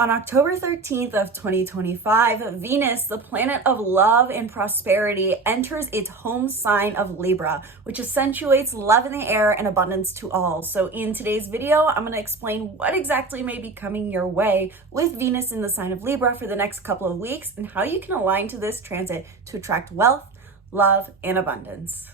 On October 13th of 2025, Venus, the planet of love and prosperity, enters its home sign of Libra, which accentuates love in the air and abundance to all. So in today's video, I'm going to explain what exactly may be coming your way with Venus in the sign of Libra for the next couple of weeks and how you can align to this transit to attract wealth, love, and abundance.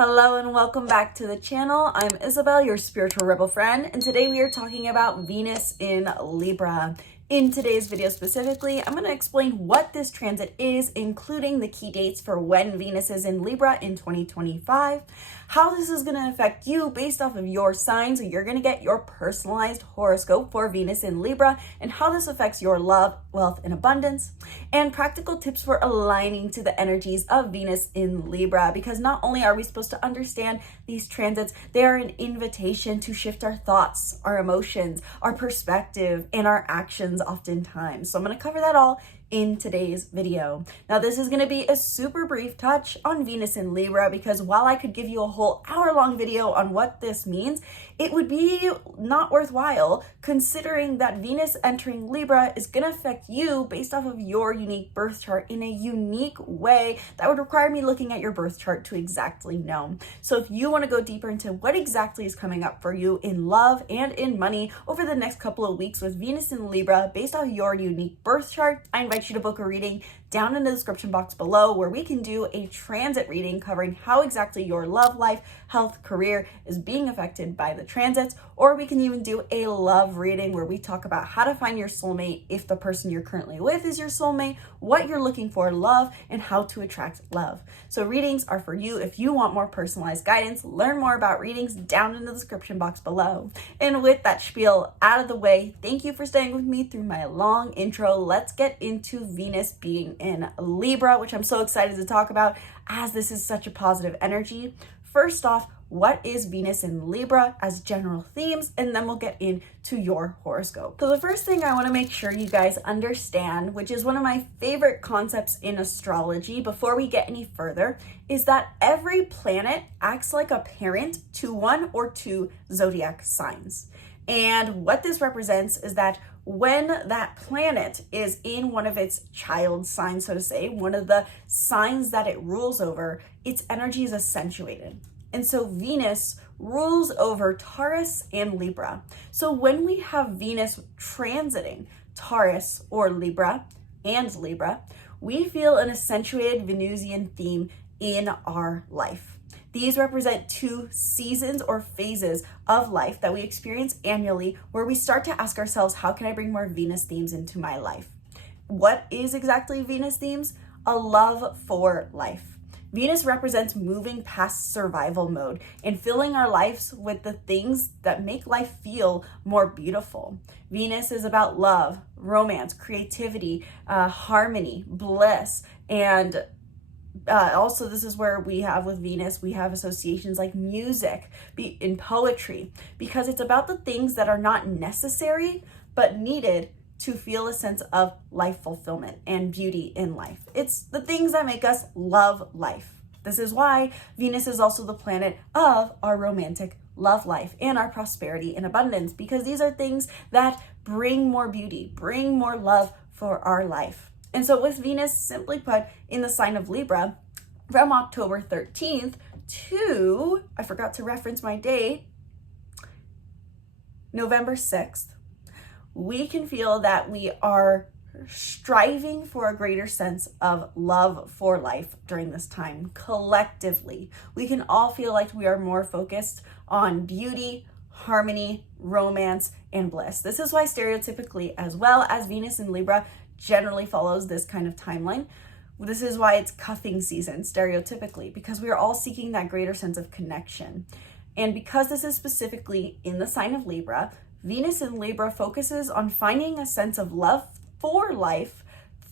Hello and welcome back to the channel. I'm Isabel, your spiritual rebel friend, and today we are talking about Venus in Libra. In today's video specifically, I'm going to explain what this transit is, including the key dates for when Venus is in Libra in 2025, how this is going to affect you based off of your signs. So you're going to get your personalized horoscope for Venus in Libra and how this affects your love, wealth, and abundance, and practical tips for aligning to the energies of Venus in Libra, because not only are we supposed to understand these transits, they are an invitation to shift our thoughts, our emotions, our perspective, and our actions oftentimes. So I'm going to cover that all in today's video. Now, this is going to be a super brief touch on Venus in Libra, because while I could give you a whole hour-long video on what this means, it would be not worthwhile considering that Venus entering Libra is going to affect you based off of your unique birth chart in a unique way that would require me looking at your birth chart to exactly know. So if you want to go deeper into what exactly is coming up for you in love and in money over the next couple of weeks with Venus in Libra based on your unique birth chart, I invite you to book a reading down in the description box below, where we can do a transit reading covering how exactly your love life, health, career is being affected by the transits, or we can even do a love reading where we talk about how to find your soulmate if the person you're currently with is your soulmate, what you're looking for in love, and how to attract love. So readings are for you if you want more personalized guidance. Learn more about readings down in the description box below. And with that spiel out of the way, thank you for staying with me through my long intro. Let's get into Venus being in Libra, which I'm so excited to talk about as this is such a positive energy. First off, what is Venus in Libra as general themes, and then we'll get into your horoscope. So the first thing I want to make sure you guys understand, which is one of my favorite concepts in astrology before we get any further, is that every planet acts like a parent to one or two zodiac signs. And what this represents is that when that planet is in one of its child signs, so to say, one of the signs that it rules over, its energy is accentuated. And so Venus rules over Taurus and Libra. So when we have Venus transiting Taurus or Libra and Libra, we feel an accentuated Venusian theme in our life. These represent two seasons or phases of life that we experience annually, where we start to ask ourselves, how can I bring more Venus themes into my life? What is exactly Venus themes? A love for life. Venus represents moving past survival mode and filling our lives with the things that make life feel more beautiful. Venus is about love, romance, creativity, harmony, bliss, and also, this is where we have with Venus, we have associations like music in poetry, because it's about the things that are not necessary but needed to feel a sense of life fulfillment and beauty in life. It's the things that make us love life. This is why Venus is also the planet of our romantic love life and our prosperity and abundance, because these are things that bring more beauty, bring more love for our life. And so with Venus, simply put, in the sign of Libra, from October 13th to, I forgot to reference my date, November 6th, we can feel that we are striving for a greater sense of love for life during this time. Collectively, we can all feel like we are more focused on beauty, harmony, romance, and bliss. This is why stereotypically, as well as Venus in Libra, generally follows this kind of timeline. This is why it's cuffing season stereotypically, because we are all seeking that greater sense of connection. And because this is specifically in the sign of Libra, Venus in Libra focuses on finding a sense of love for life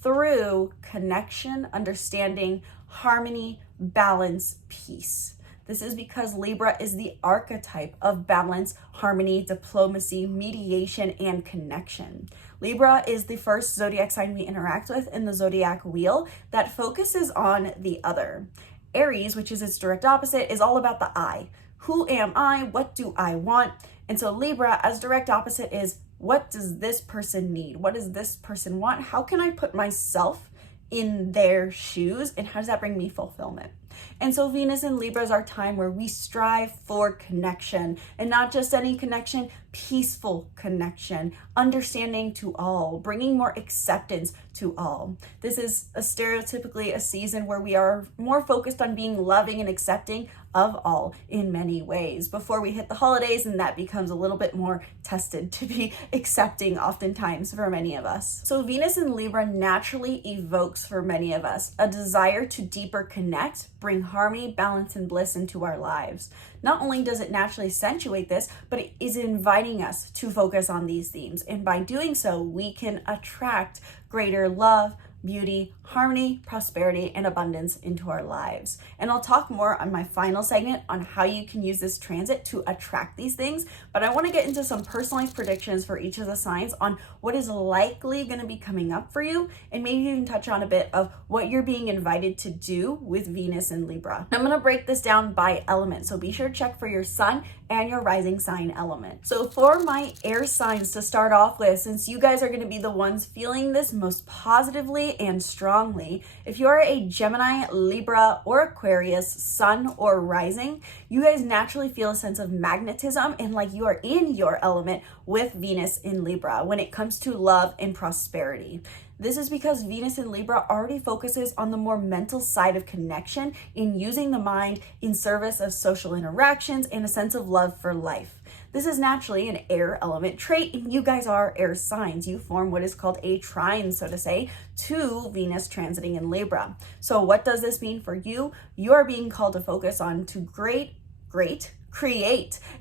through connection, understanding, harmony, balance, peace. This is because Libra is the archetype of balance, harmony, diplomacy, mediation, and connection. Libra is the first zodiac sign we interact with in the zodiac wheel that focuses on the other. Aries, which is its direct opposite, is all about the I, Who am I? What do I want? And so Libra, as direct opposite, is what does this person need? What does this person want? How can I put myself in their shoes, and how does that bring me fulfillment? And so Venus in Libra is our time where we strive for connection, and not just any connection, peaceful connection, understanding to all, bringing more acceptance to all. This is stereotypically a season where we are more focused on being loving and accepting of all in many ways before we hit the holidays, and that becomes a little bit more tested to be accepting oftentimes for many of us. So Venus in Libra naturally evokes for many of us a desire to deeper connect, bring harmony, balance, and bliss into our lives. Not only does it naturally accentuate this, but it is inviting us to focus on these themes. And by doing so, we can attract greater love, beauty, harmony, prosperity, and abundance into our lives. And I'll talk more on my final segment on how you can use this transit to attract these things. But I want to get into some personalized predictions for each of the signs on what is likely going to be coming up for you, and maybe even touch on a bit of what you're being invited to do with Venus in Libra. I'm going to break this down by element, so be sure to check for your sun and your rising sign element. So for my air signs to start off with, since you guys are going to be the ones feeling this most positively and strongly, if you're a Gemini, Libra, or Aquarius, sun or rising, you guys naturally feel a sense of magnetism and like you are in your element with Venus in Libra when it comes to love and prosperity. This is because Venus in Libra already focuses on the more mental side of connection in using the mind in service of social interactions and a sense of love for life. This is naturally an air element trait, and you guys are air signs. You form what is called a trine, so to say, to Venus transiting in Libra. So what does this mean for you? You are being called to focus on to create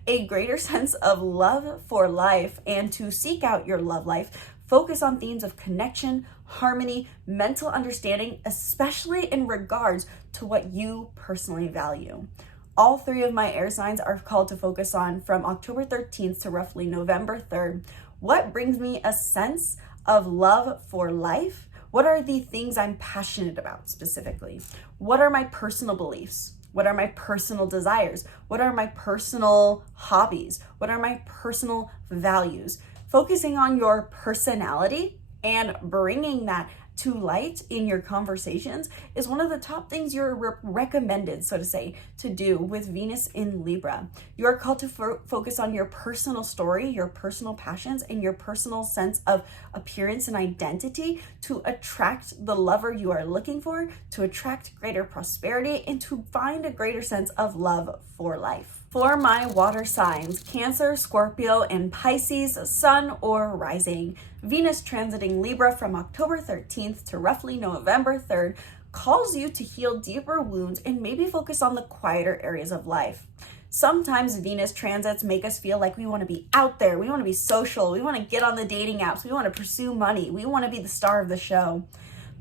a greater sense of love for life, and to seek out your love life. Focus on themes of connection, harmony, mental understanding, especially in regards to what you personally value. All three of my air signs are called to focus on from October 13th to roughly November 3rd. What brings me a sense of love for life? What are the things I'm passionate about specifically? What are my personal beliefs? What are my personal desires? What are my personal hobbies? What are my personal values? Focusing on your personality and bringing that to light in your conversations is one of the top things you're recommended, so to say, to do with Venus in Libra. You are called to focus on your personal story, your personal passions, and your personal sense of appearance and identity to attract the lover you are looking for, to attract greater prosperity, and to find a greater sense of love for life. For my water signs, Cancer, Scorpio, and Pisces, sun or rising, Venus transiting Libra from October 13th to roughly November 3rd calls you to heal deeper wounds and maybe focus on the quieter areas of life. Sometimes Venus transits make us feel like we want to be out there, we want to be social, we want to get on the dating apps, we want to pursue money, we want to be the star of the show.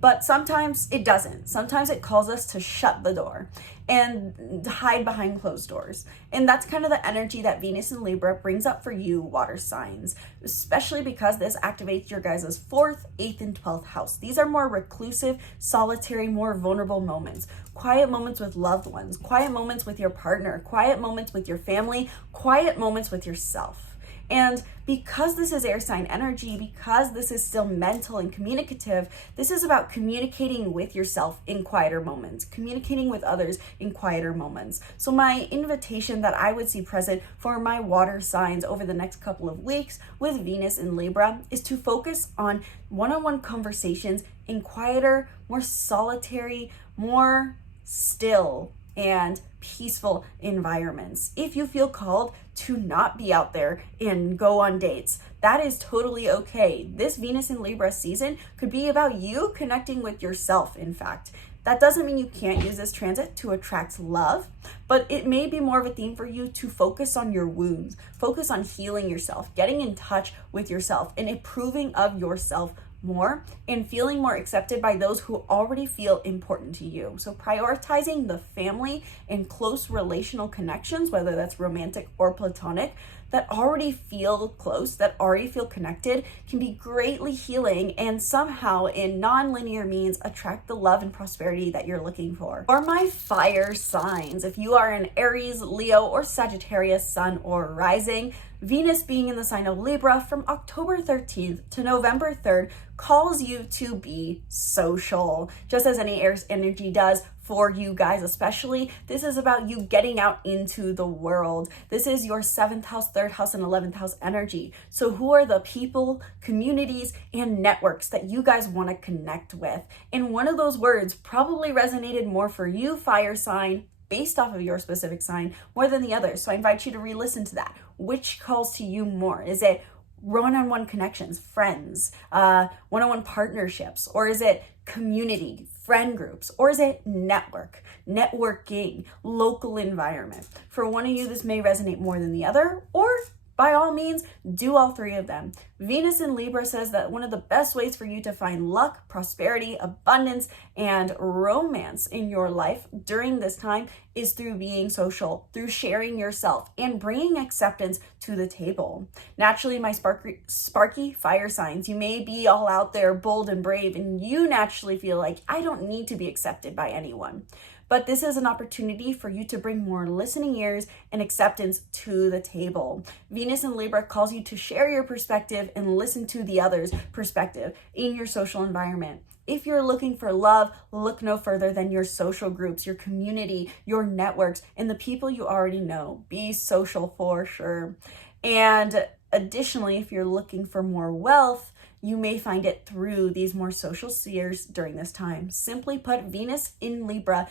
But sometimes it doesn't. Sometimes it calls us to shut the door and hide behind closed doors. And that's kind of the energy that Venus in Libra brings up for you water signs, especially because this activates your guys' 4th, 8th, and 12th house. These are more reclusive, solitary, more vulnerable moments. Quiet moments with loved ones, quiet moments with your partner, quiet moments with your family, quiet moments with yourself. And because this is air sign energy, because this is still mental and communicative, this is about communicating with yourself in quieter moments, communicating with others in quieter moments. So my invitation that I would see present for my water signs over the next couple of weeks with Venus in Libra is to focus on one-on-one conversations in quieter, more solitary, more still and peaceful environments. If you feel called to not be out there and go on dates, that is totally okay. This Venus in Libra season could be about you connecting with yourself, in fact. That doesn't mean you can't use this transit to attract love, but it may be more of a theme for you to focus on your wounds, focus on healing yourself, getting in touch with yourself, and improving of yourself more and feeling more accepted by those who already feel important to you. So prioritizing the family and close relational connections, whether that's romantic or platonic, that already feel close, that already feel connected, can be greatly healing and somehow in non-linear means attract the love and prosperity that you're looking for. For my fire signs, if you are an Aries, Leo, or Sagittarius sun or rising, Venus being in the sign of Libra from October 13th to November 3rd calls you to be social, just as any air energy does. For you guys especially, this is about you getting out into the world. This is your 7th house, 3rd house, and 11th house energy. So who are the people, communities, and networks that you guys want to connect with? And one of those words probably resonated more for you, fire sign, based off of your specific sign, more than the others. So I invite you to re-listen to that. Which calls to you more? Is it one-on-one connections, friends, one-on-one partnerships, or is it community, friend groups, or is it networking, local environment? For one of you, this may resonate more than the other, or by all means, do all three of them. Venus in Libra says that one of the best ways for you to find luck, prosperity, abundance, and romance in your life during this time is through being social, through sharing yourself, and bringing acceptance to the table. Naturally, my sparky fire signs, you may be all out there, bold and brave, and you naturally feel like, I don't need to be accepted by anyone. But this is an opportunity for you to bring more listening ears and acceptance to the table. Venus in Libra calls you to share your perspective and listen to the other's perspective in your social environment. If you're looking for love, look no further than your social groups, your community, your networks, and the people you already know. Be social for sure. And additionally, if you're looking for more wealth, you may find it through these more social spheres during this time. Simply put, Venus in Libra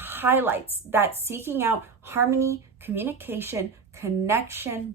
highlights that seeking out harmony, communication, connection,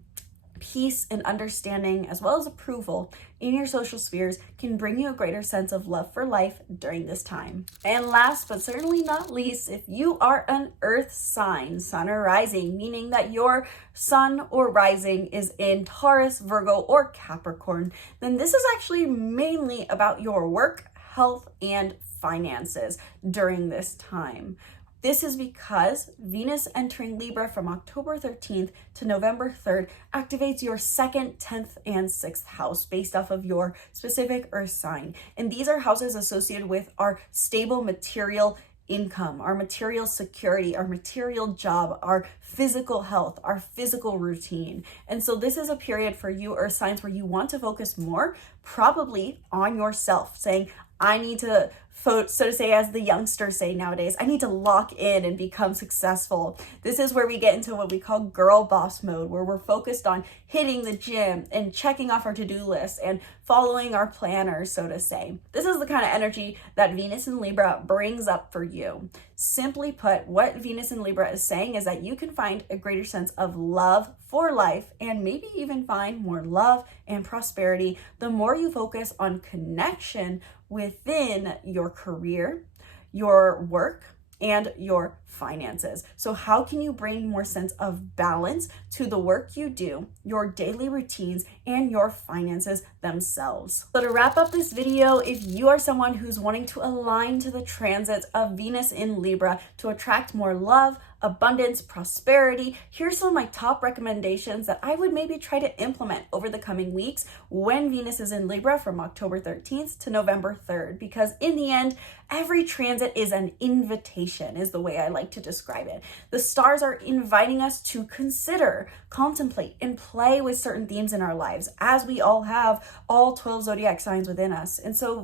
peace, and understanding, as well as approval in your social spheres can bring you a greater sense of love for life during this time. And last but certainly not least, if you are an earth sign, sun or rising, meaning that your sun or rising is in Taurus, Virgo, or Capricorn, then this is actually mainly about your work, health, and finances during this time. This is because Venus entering Libra from October 13th to November 3rd activates your 2nd, 10th, and 6th house based off of your specific earth sign. And these are houses associated with our stable material income, our material security, our material job, our physical health, our physical routine. And so this is a period for you earth signs where you want to focus more probably on yourself, saying, I need to, so to say, as the youngsters say nowadays, I need to lock in and become successful. This is where we get into what we call girl boss mode, where we're focused on hitting the gym and checking off our to-do list and following our planners, so to say. This is the kind of energy that Venus in Libra brings up for you. Simply put, what Venus in Libra is saying is that you can find a greater sense of love for life and maybe even find more love and prosperity the more you focus on connection within your career, your work, and your finances. So how can you bring more sense of balance to the work you do, your daily routines, and your finances themselves? So to wrap up this video, if you are someone who's wanting to align to the transits of Venus in Libra to attract more love, abundance, prosperity, here's some of my top recommendations that I would maybe try to implement over the coming weeks when Venus is in Libra from October 13th to November 3rd, because in the end, every transit is an invitation, is the way I like to describe it. The stars are inviting us to consider, contemplate, and play with certain themes in our lives, as we all have all 12 zodiac signs within us. And so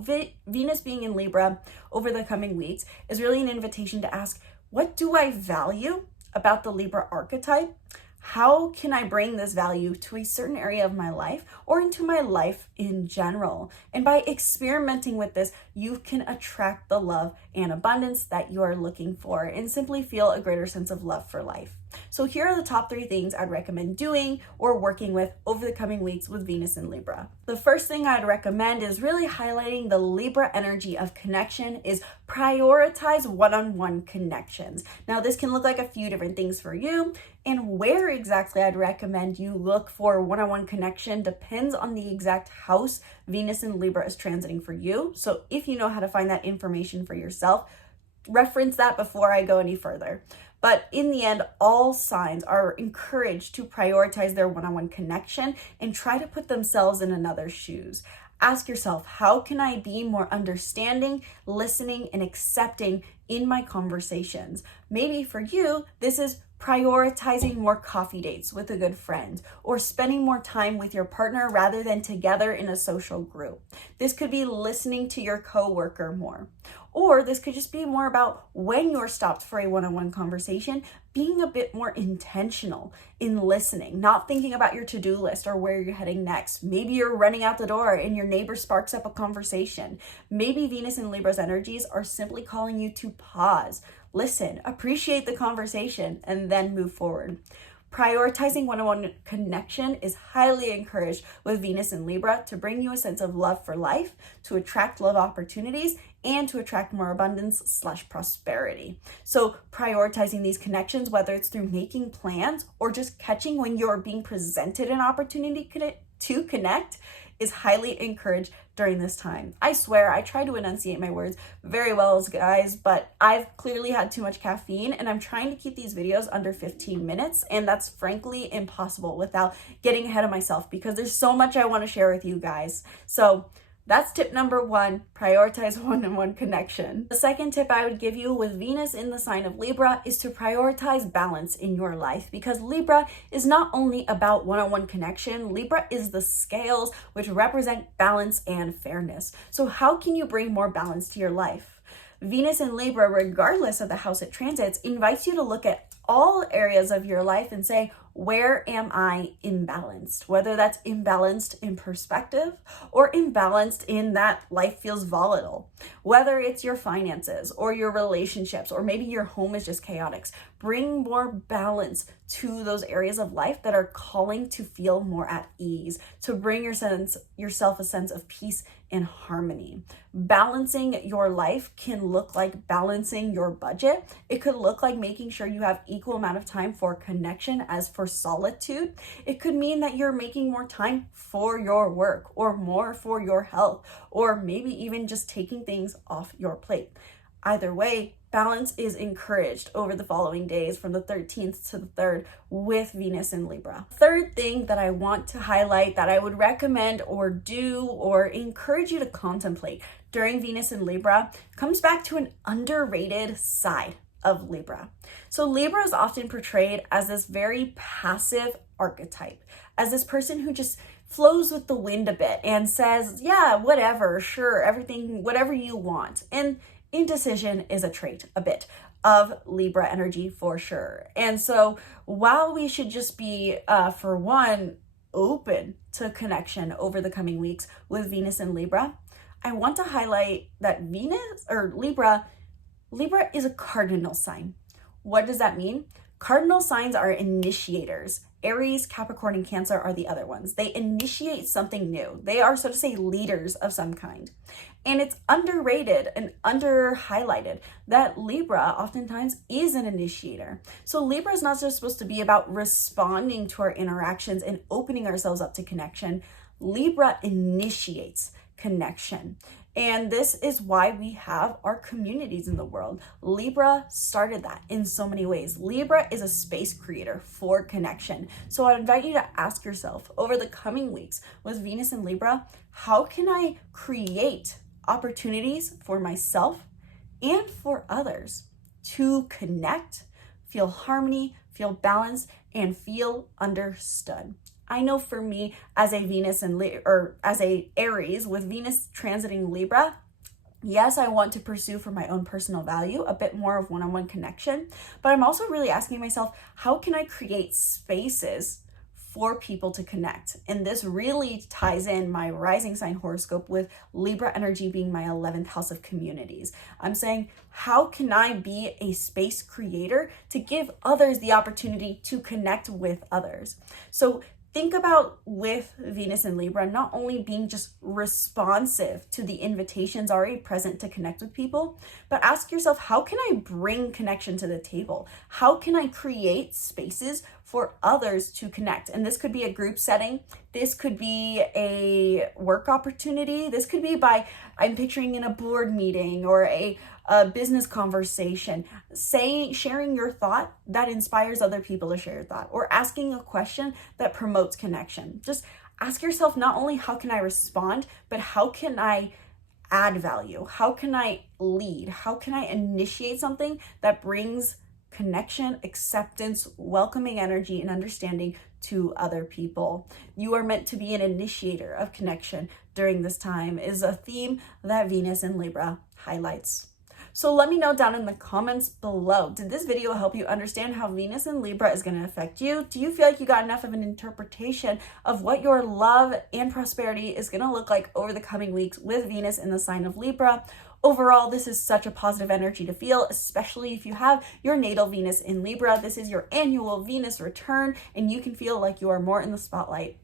Venus being in Libra over the coming weeks is really an invitation to ask, what do I value about the Libra archetype? How can I bring this value to a certain area of my life or into my life in general? And by experimenting with this, you can attract the love and abundance that you are looking for and simply feel a greater sense of love for life. So here are the top 3 things I'd recommend doing or working with over the coming weeks with Venus in Libra. The first thing I'd recommend is really highlighting the Libra energy of connection is prioritize one-on-one connections. Now this can look like a few different things for you, and where exactly I'd recommend you look for one-on-one connection depends on the exact house Venus in Libra is transiting for you. So if you know how to find that information for yourself, reference that before I go any further. But in the end, all signs are encouraged to prioritize their one-on-one connection and try to put themselves in another's shoes. Ask yourself, how can I be more understanding, listening, and accepting in my conversations? Maybe for you, this is prioritizing more coffee dates with a good friend or spending more time with your partner rather than together in a social group. This could be listening to your coworker more. Or this could just be more about when you're stopped for a one-on-one conversation, being a bit more intentional in listening, not thinking about your to-do list or where you're heading next. Maybe you're running out the door and your neighbor sparks up a conversation. Maybe Venus and Libra's energies are simply calling you to pause, listen, appreciate the conversation, and then move forward. Prioritizing one-on-one connection is highly encouraged with Venus and Libra to bring you a sense of love for life, to attract love opportunities, and to attract more abundance/prosperity. So prioritizing these connections, whether it's through making plans or just catching when you're being presented an opportunity to connect, is highly encouraged during this time. I swear I try to enunciate my words very well, guys, but I've clearly had too much caffeine and I'm trying to keep these videos under 15 minutes, and that's frankly impossible without getting ahead of myself because there's so much I want to share with you guys. So that's tip number 1, prioritize one-on-one connection. The second tip I would give you with Venus in the sign of Libra is to prioritize balance in your life, because Libra is not only about one-on-one connection, Libra is the scales which represent balance and fairness. So how can you bring more balance to your life? Venus in Libra, regardless of the house it transits, invites you to look at all areas of your life and say, where am I imbalanced? Whether that's imbalanced in perspective or imbalanced in that life feels volatile. Whether it's your finances or your relationships, or maybe your home is just chaotic. Bring more balance to those areas of life that are calling to feel more at ease, to bring yourself a sense of peace and harmony. Balancing your life can look like balancing your budget. It could look like making sure you have equal amount of time for connection as for solitude. It could mean that you're making more time for your work or more for your health, or maybe even just taking things off your plate. Either way, balance is encouraged over the following days from the 13th to the 3rd with Venus in Libra. Third thing that I want to highlight that I would recommend or do or encourage you to contemplate during Venus in Libra comes back to an underrated side of Libra. So Libra is often portrayed as this very passive archetype, as this person who just flows with the wind a bit and says, yeah, whatever, sure, everything, whatever you want. And indecision is a trait, a bit, of Libra energy for sure. And so while we should just be, for one, open to connection over the coming weeks with Venus and Libra, I want to highlight that Libra is a cardinal sign. What does that mean? Cardinal signs are initiators. Aries, Capricorn, and Cancer are the other ones. They initiate something new. They are, so to say, leaders of some kind. And it's underrated and under-highlighted that Libra oftentimes is an initiator. So Libra is not just supposed to be about responding to our interactions and opening ourselves up to connection. Libra initiates connection. And this is why we have our communities in the world. Libra started that in so many ways. Libra is a space creator for connection. So I invite you to ask yourself over the coming weeks with Venus and Libra, how can I create opportunities for myself and for others to connect, feel harmony, feel balance, and feel understood? I know for me, as a as a Aries with Venus transiting Libra, yes, I want to pursue for my own personal value a bit more of one-on-one connection, but I'm also really asking myself, how can I create spaces for people to connect. And this really ties in my rising sign horoscope with Libra energy being my 11th house of communities. I'm saying, how can I be a space creator to give others the opportunity to connect with others? So think about with Venus and Libra, not only being just responsive to the invitations already present to connect with people, but ask yourself, how can I bring connection to the table? How can I create spaces for others to connect? And this could be a group setting. This could be a work opportunity. This could be I'm picturing in a board meeting or a business conversation, sharing your thought that inspires other people to share your thought, or asking a question that promotes connection. Just ask yourself, not only how can I respond, but how can I add value? How can I lead? How can I initiate something that brings connection, acceptance, welcoming energy, and understanding to other people? You are meant to be an initiator of connection during this time, is a theme that Venus in Libra highlights. So let me know down in the comments below, did this video help you understand how Venus in Libra is going to affect you? Do you feel like you got enough of an interpretation of what your love and prosperity is going to look like over the coming weeks with Venus in the sign of Libra? Overall, this is such a positive energy to feel, especially if you have your natal Venus in Libra. This is your annual Venus return, and you can feel like you are more in the spotlight.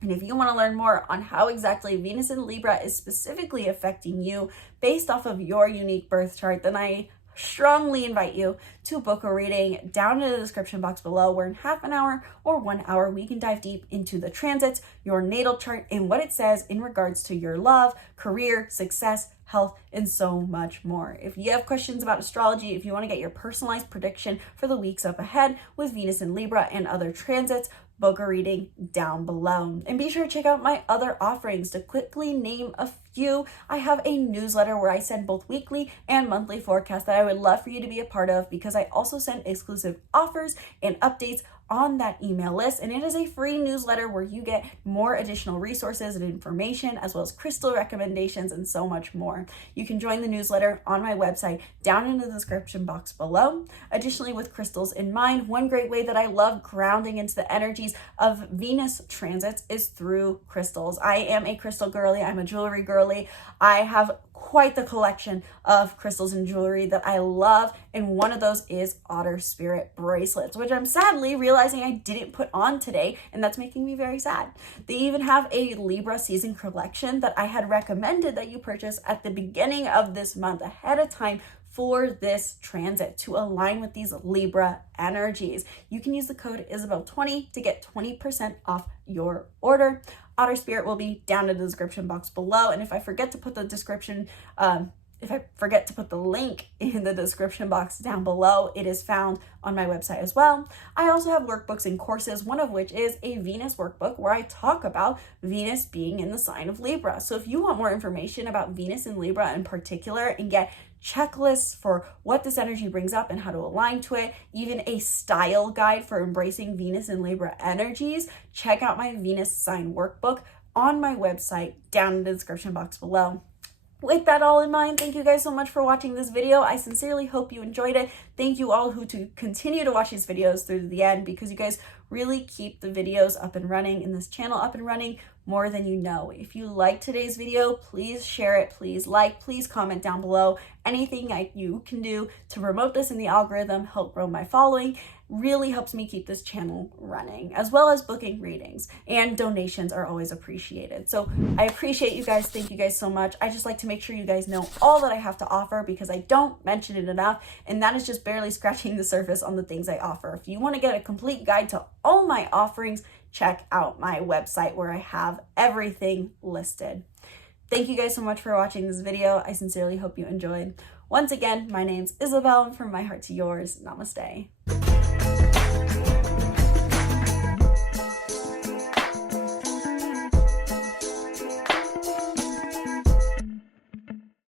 And if you want to learn more on how exactly Venus in Libra is specifically affecting you based off of your unique birth chart, then I strongly invite you to book a reading down in the description box below, where in half an hour or 1 hour, we can dive deep into the transits, your natal chart, and what it says in regards to your love, career, success, health, and so much more. If you have questions about astrology, if you want to get your personalized prediction for the weeks up ahead with Venus in Libra and other transits, book a reading down below. And be sure to check out my other offerings. To quickly name a few, I have a newsletter where I send both weekly and monthly forecasts that I would love for you to be a part of, because I also send exclusive offers and updates on that email list. And it is a free newsletter where you get more additional resources and information, as well as crystal recommendations and so much more. You can join the newsletter on my website down in the description box below. Additionally, with crystals in mind, one great way that I love grounding into the energies of Venus transits is through crystals. I am a crystal girly. I'm a jewelry girly. I have quite the collection of crystals and jewelry that I love, and one of those is Otter Spirit bracelets, which I'm sadly realizing I didn't put on today, and that's making me very sad. They even have a Libra season collection that I had recommended that you purchase at the beginning of this month ahead of time for this transit to align with these Libra energies. You can use the code Isabel20 to get 20% off your order. Otter Spirit will be down in the description box below. And if I forget to put the link in the description box down below, it is found on my website as well. I also have workbooks and courses, one of which is a Venus workbook where I talk about Venus being in the sign of Libra. So if you want more information about Venus and Libra in particular, and get checklists for what this energy brings up and how to align to it, even a style guide for embracing Venus and Libra energies, check out my Venus sign workbook on my website down in the description box below. With that all in mind, thank you guys so much for watching this video. I sincerely hope you enjoyed it. Thank you all who continue to watch these videos through the end, because you guys really keep the videos up and running and this channel up and running more than you know. If you liked today's video, please share it, please please comment down below. Anything you can do to promote this in the algorithm, help grow my following, really helps me keep this channel running, as well as booking readings, and donations are always appreciated. So I appreciate you guys. Thank you guys so much. I just like to make sure you guys know all that I have to offer, because I don't mention it enough, and that is just barely scratching the surface on the things I offer. If you want to get a complete guide to all my offerings, check out my website where I have everything listed. Thank you guys so much for watching this video. I sincerely hope you enjoyed. Once again, my name's Isabel, and from my heart to yours, namaste.